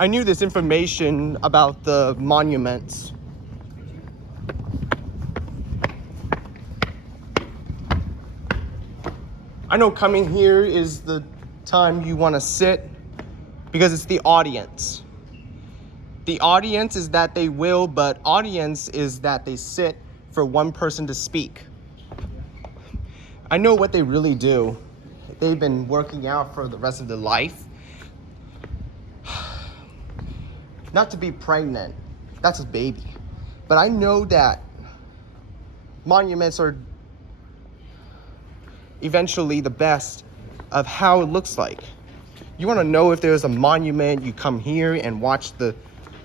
I knew this information about the monuments. I know coming here is the time you want to sit because it's the audience. The audience is that they will, but audience is that they sit for one person to speak. I know what they really do. They've been working out for the rest of their life. Not to be pregnant, that's a baby. But I know that monuments are eventually the best of how it looks like. You want to know if there's a monument, you come here and watch the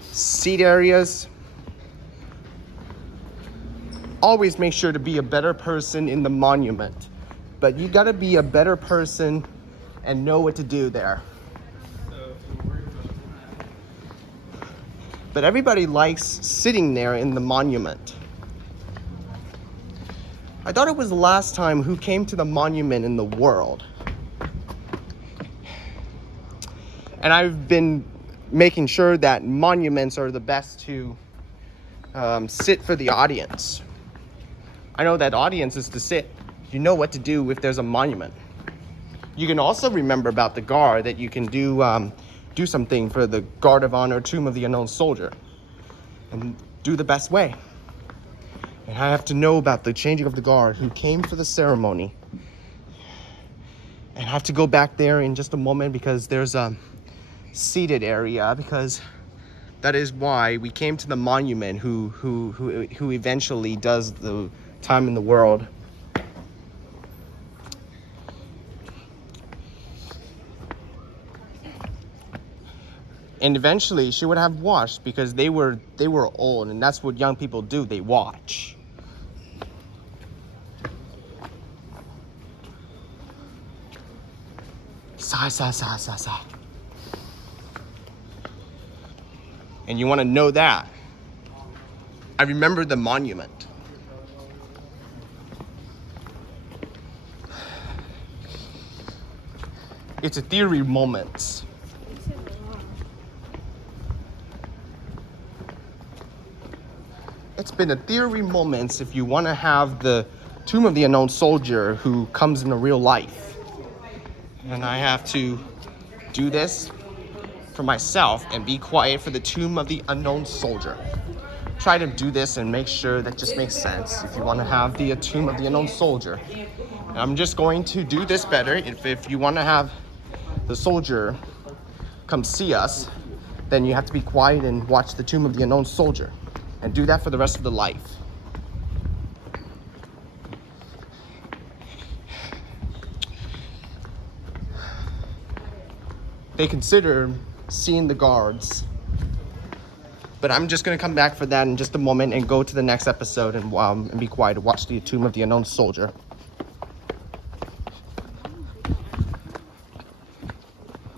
seat areas. Always make sure to be a better person in the monument. But you gotta be a better person and know what to do there. But everybody likes sitting there in the monument. I thought it was the last time who came to the monument in the world. And I've been making sure that monuments are the best to sit for the audience. I know that audience is to sit. You know what to do if there's a monument. You can also remember about the guard that you can do something for the Guard of Honor, Tomb of the Unknown Soldier, and do the best way. And I have to know about the changing of the guard who came for the ceremony. And I have to go back there in just a moment because there's a seated area, because that is why we came to the monument who eventually does the time in the world. And eventually she would have watched because they were old, and that's what young people do, they watch. Sa. And you want to know that. I remember the monument. It's a theory moment. It's been a theory moments if you want to have the Tomb of the Unknown Soldier who comes in the real life. And I have to do this for myself and be quiet for the Tomb of the Unknown Soldier. Try to do this and make sure that just makes sense if you want to have the Tomb of the Unknown Soldier. And I'm just going to do this better. If you want to have the soldier come see us, then you have to be quiet and watch the Tomb of the Unknown Soldier. And do that for the rest of the life. They consider seeing the guards. But I'm just going to come back for that in just a moment and go to the next episode and be quiet to watch the Tomb of the Unknown Soldier.